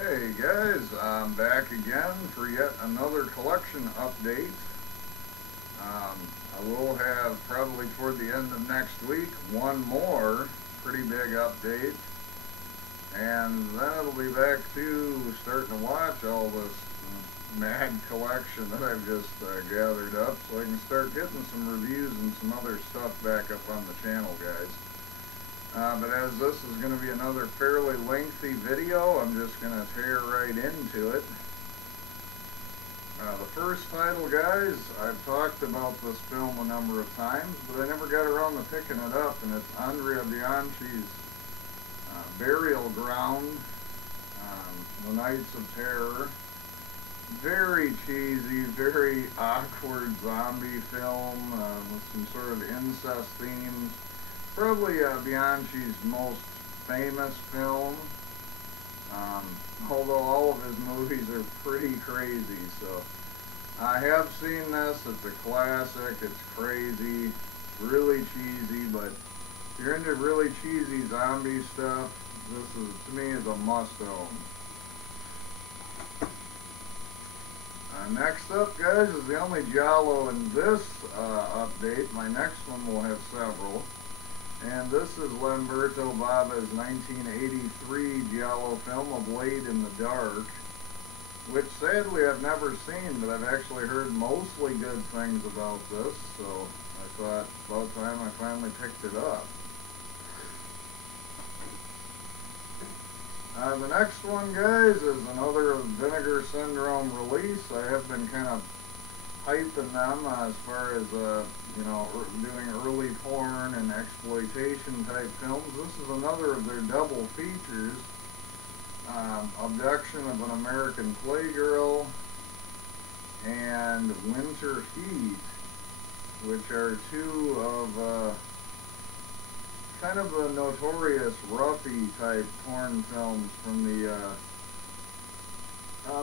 Hey guys, I'm back again for yet another collection update. I will have probably toward the end of next week one more pretty big update, and then it'll be back to starting to watch all this mad collection that I've just gathered up so I can start getting some reviews and some other stuff back up on the channel, guys. But as this is going to be another fairly lengthy video, I'm just going to tear right into it. The first title, guys, I've talked about this film a number of times, but I never got around to picking it up, and it's Andrea Bianchi's Burial Ground, The Nights of Terror. Very cheesy, very awkward zombie film with some sort of incest themes. Probably Bianchi's most famous film, although all of his movies are pretty crazy. So I have seen this. It's a classic. It's crazy, really cheesy, but if you're into really cheesy zombie stuff, this is, to me, is a must-own. Next up, guys, is the only giallo in this update. My next one will have several. And this is Lamberto Bava's 1983 giallo film, A Blade in the Dark, which sadly I've never seen, but I've actually heard mostly good things about this, so I thought it's about time I finally picked it up. The next one, guys, is another Vinegar Syndrome release. I have been kind of hyping them as far as, doing early porn and exploitation type films. This is another of their double features. Abduction of an American Playgirl and Winter Heat, which are two of kind of the notorious roughy type porn films from the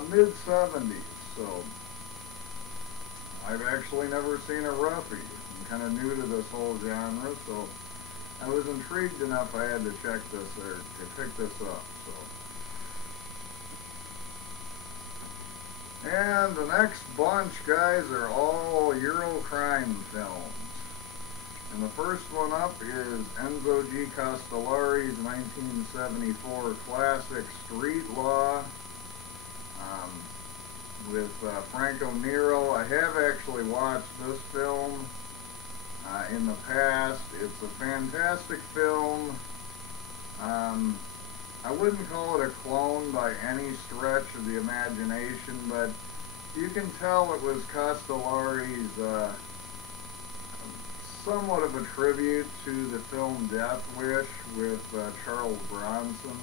mid-70s. So I've actually never seen a roughie. I'm kind of new to this whole genre, so I was intrigued enough I had to check this or to pick this up. So, and the next bunch, guys, are all Euro crime films. And the first one up is Enzo G. Castellari's 1974 classic Street Law. With Franco Nero. I have actually watched this film in the past. It's a fantastic film. I wouldn't call it a clone by any stretch of the imagination, but you can tell it was Castellari's somewhat of a tribute to the film Death Wish with Charles Bronson.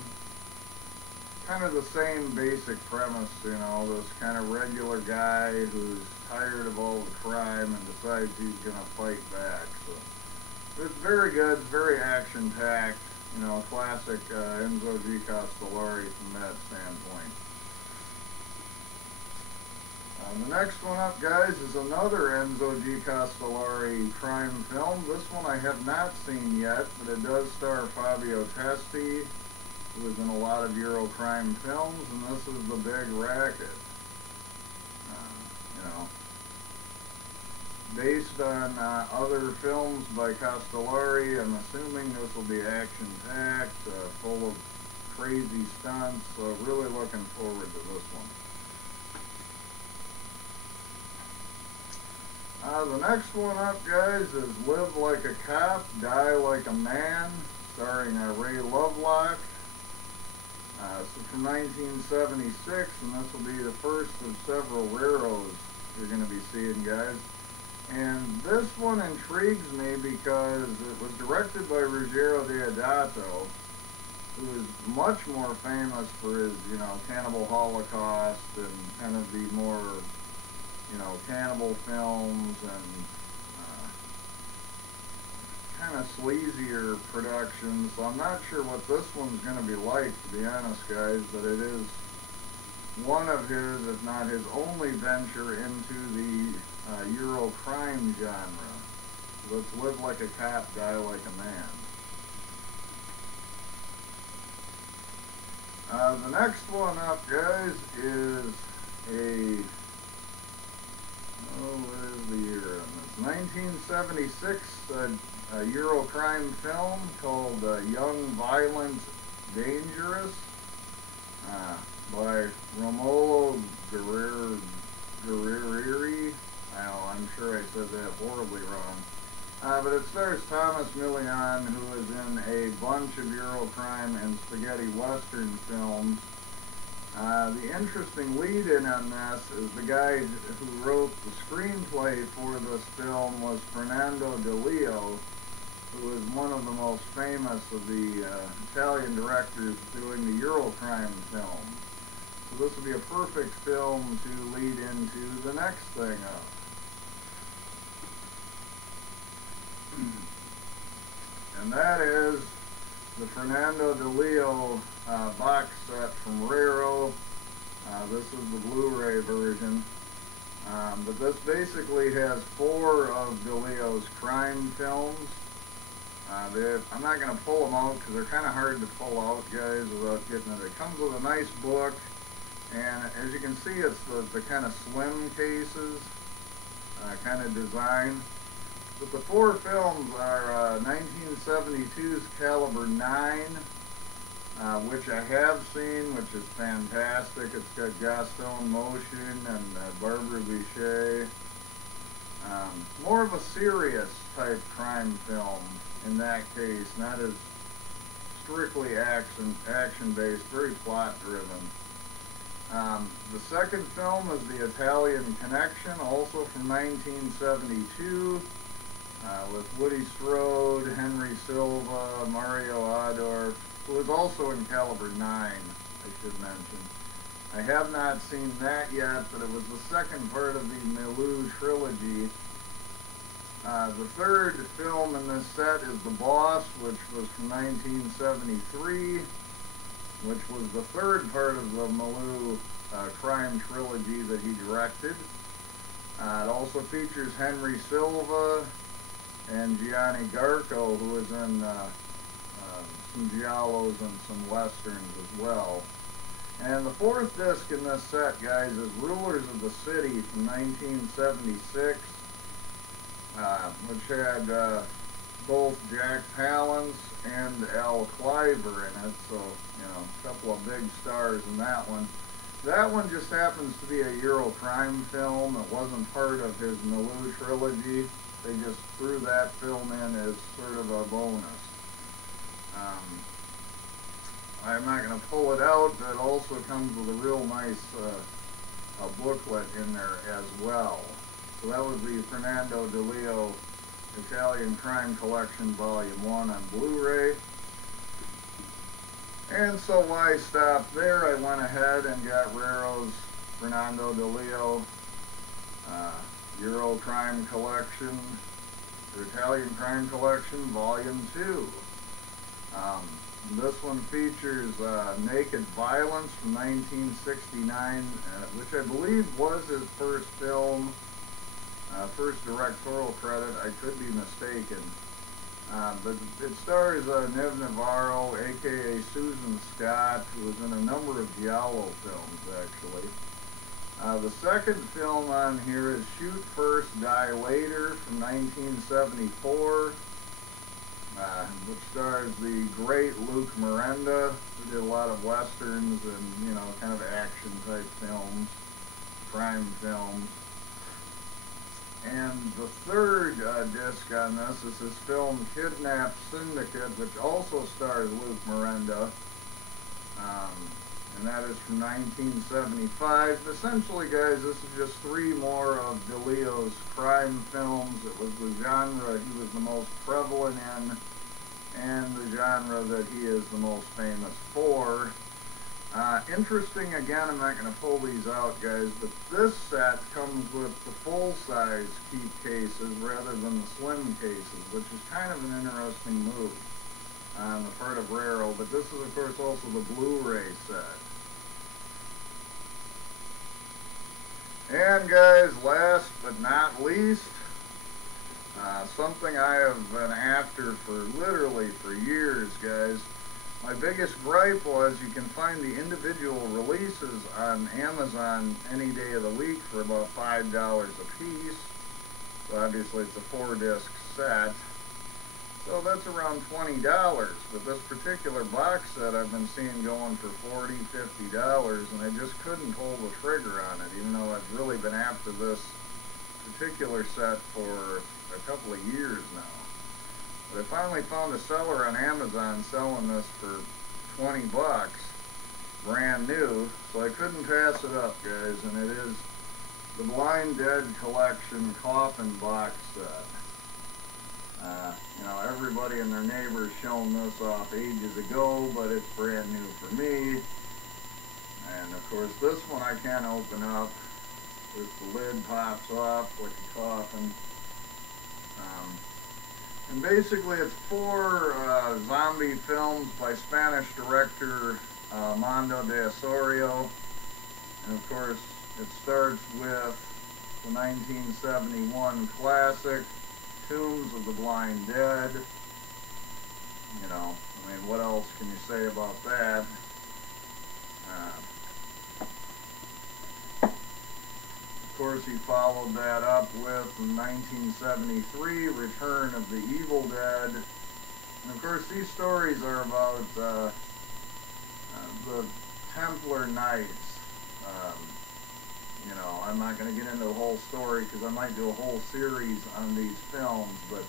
Kind of the same basic premise, this kind of regular guy who's tired of all the crime and decides he's going to fight back. So it's very good, it's very action-packed, classic Enzo G. Castellari from that standpoint. The next one up, guys, is another Enzo G. Castellari crime film. This one I have not seen yet, but it does star Fabio Testi, who was in a lot of Euro crime films, and this is The Big Racket. Based on other films by Castellari, I'm assuming this will be action-packed, full of crazy stunts, so really looking forward to this one. The next one up, guys, is Live Like a Cop, Die Like a Man, starring Ray Lovelock. So from 1976, and this will be the first of several raros you're going to be seeing, guys. And this one intrigues me because it was directed by Ruggero Deodato, who is much more famous for his, Cannibal Holocaust and kind of the more, cannibal films and kind of sleazier productions, so I'm not sure what this one's going to be like, to be honest, guys, but it is one of his, if not his only venture into the Euro crime genre. Let's Live Like a Cop, Die Like a Man. The next one up, guys, is what is the year on this? 1976, a Euro crime film called Young, Violent, Dangerous, by Romolo Guerrieri. I'm sure I said that horribly wrong. But it stars Thomas Milian, who is in a bunch of Euro crime and spaghetti western films. The interesting lead-in on this is the guy who wrote the screenplay for this film was Fernando Di Leo, who is one of the most famous of the Italian directors doing the Euro crime films. So this would be a perfect film to lead into the next thing up. And that is the Fernando Di Leo box set from Raro. This is the Blu-ray version. But this basically has 4 of Di Leo's crime films. I'm not going to pull them out because they're kind of hard to pull out, guys, without getting it. It comes with a nice book, and as you can see, it's the kind of slim cases kind of design. But the 4 films are 1972's Caliber 9, which I have seen, which is fantastic. It's got Gaston Motion and Barbara Boucher. More of a serious type crime film in that case, not as strictly action-based, very plot-driven. The second film is The Italian Connection, also from 1972. With Woody Strode, Henry Silva, Mario Adorf, who is also in Caliber 9, I should mention. I have not seen that yet, but it was the second part of the Milou trilogy. The third film in this set is The Boss, which was from 1973, which was the third part of the Milou crime trilogy that he directed. It also features Henry Silva and Gianni Garco, who is in some giallos and some westerns as well. And the fourth disc in this set, guys, is Rulers of the City from 1976, which had both Jack Palance and Al Cliver in it, so, you know, a couple of big stars in that one. That one just happens to be a Euro crime film. It wasn't part of his Milou trilogy. They just threw that film in as sort of a bonus. I'm not going to pull it out, but it also comes with a real nice a booklet in there as well. So that was the Fernando Di Leo Italian Crime Collection Volume 1 on Blu-ray. And so why stop there? I went ahead and got Raro's Fernando Di Leo Euro Crime Collection, or Italian Crime Collection, Volume 2. This one features Naked Violence from 1969, which I believe was his first film, first directorial credit. I could be mistaken. But it stars Nev Navarro, a.k.a. Susan Scott, who was in a number of giallo films, actually. The second film on here is Shoot First, Die Later from 1974, which stars the great Luke Mirenda, who did a lot of westerns and, you know, kind of action-type films, crime films. And the third disc on this is his film Kidnap Syndicate, which also stars Luke Mirenda. And that is from 1975. Essentially, guys, this is just 3 more of Di Leo's crime films. It was the genre he was the most prevalent in, and the genre that he is the most famous for. Interesting, again, I'm not going to pull these out, guys, but this set comes with the full-size keep cases rather than the slim cases, which is kind of an interesting move on the part of Raro. But this is, of course, also the Blu-ray set. And, guys, last but not least, something I have been after for literally for years, guys. My biggest gripe was you can find the individual releases on Amazon any day of the week for about $5 a piece. So obviously it's a 4-disc set. So that's around $20. But this particular box set I've been seeing going for $40, $50, and I just couldn't pull the trigger on it, even though I've really been after this particular set for a couple of years now. But I finally found a seller on Amazon selling this for 20 bucks, brand new, so I couldn't pass it up, guys, and it is the Blind Dead Collection Coffin box set. You know, everybody and their neighbor's shown this off ages ago, but it's brand new for me. And of course, this one I can open up. The lid pops off like a coffin. And basically it's 4 zombie films by Spanish director Fernando Di Leo. And of course it starts with the 1971 classic Tombs of the Blind Dead. You know, I mean, what else can you say about that? Of course, he followed that up with the 1973 Return of the Evil Dead. And of course, these stories are about the Templar Knights. You know, I'm not going to get into the whole story because I might do a whole series on these films, but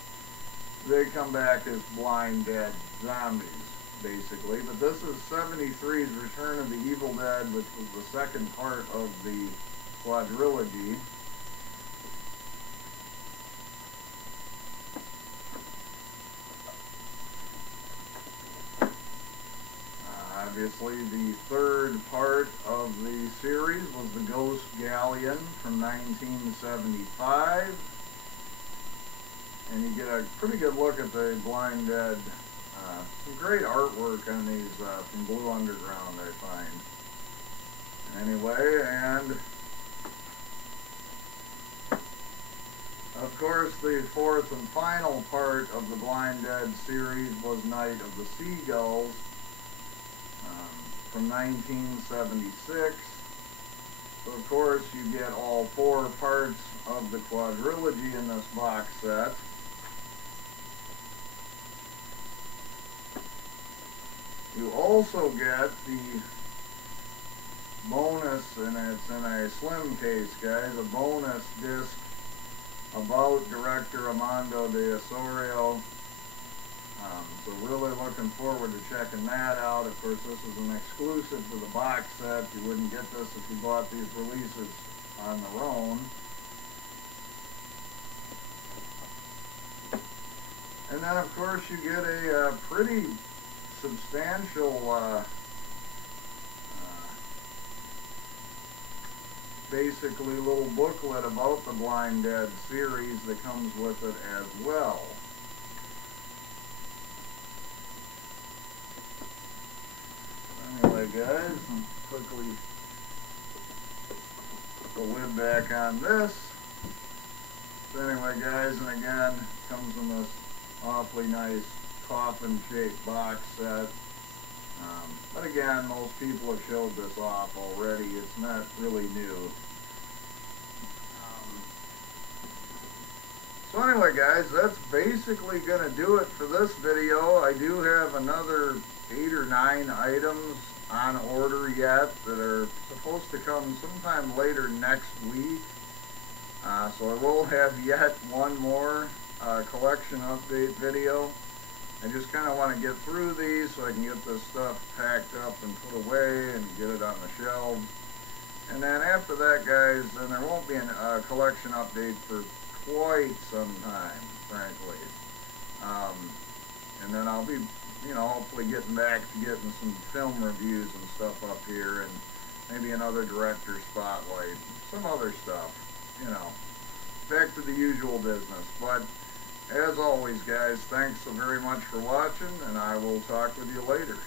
they come back as blind dead zombies, basically. But this is 73's Return of the Evil Dead, which was the second part of the quadrilogy. Obviously, the third part of the series was the Ghost Galleon from 1975. And you get a pretty good look at the Blind Dead. Some great artwork on these from Blue Underground, I find. Anyway, and of course, the fourth and final part of the Blind Dead series was Night of the Seagulls from 1976. So of course, you get all 4 parts of the quadrilogy in this box set. You also get the bonus, and it's in a slim case, guys, a bonus disc about director Fernando Di Leo. So really looking forward to checking that out. Of course, this is an exclusive to the box set. You wouldn't get this if you bought these releases on their own. And then, of course, you get a pretty substantial basically little booklet about the Blind Dead series that comes with it as well. Anyway, guys, quickly put the lid back on this. So anyway, guys, and again, comes in this awfully nice coffin-shaped box set. But again, most people have showed this off already. It's not really new. So anyway, guys, that's basically going to do it for this video. I do have another 8 or 9 items on order yet that are supposed to come sometime later next week. So I will have yet one more collection update video. I just kind of want to get through these so I can get this stuff packed up and put away and get it on the shelves. And then after that, guys, then there won't be a collection update for quite some time, frankly. And then I'll be, you know, hopefully getting back to getting some film reviews and stuff up here, and maybe another director spotlight, some other stuff, you know, back to the usual business. But as always, guys, thanks so very much for watching, and I will talk with you later.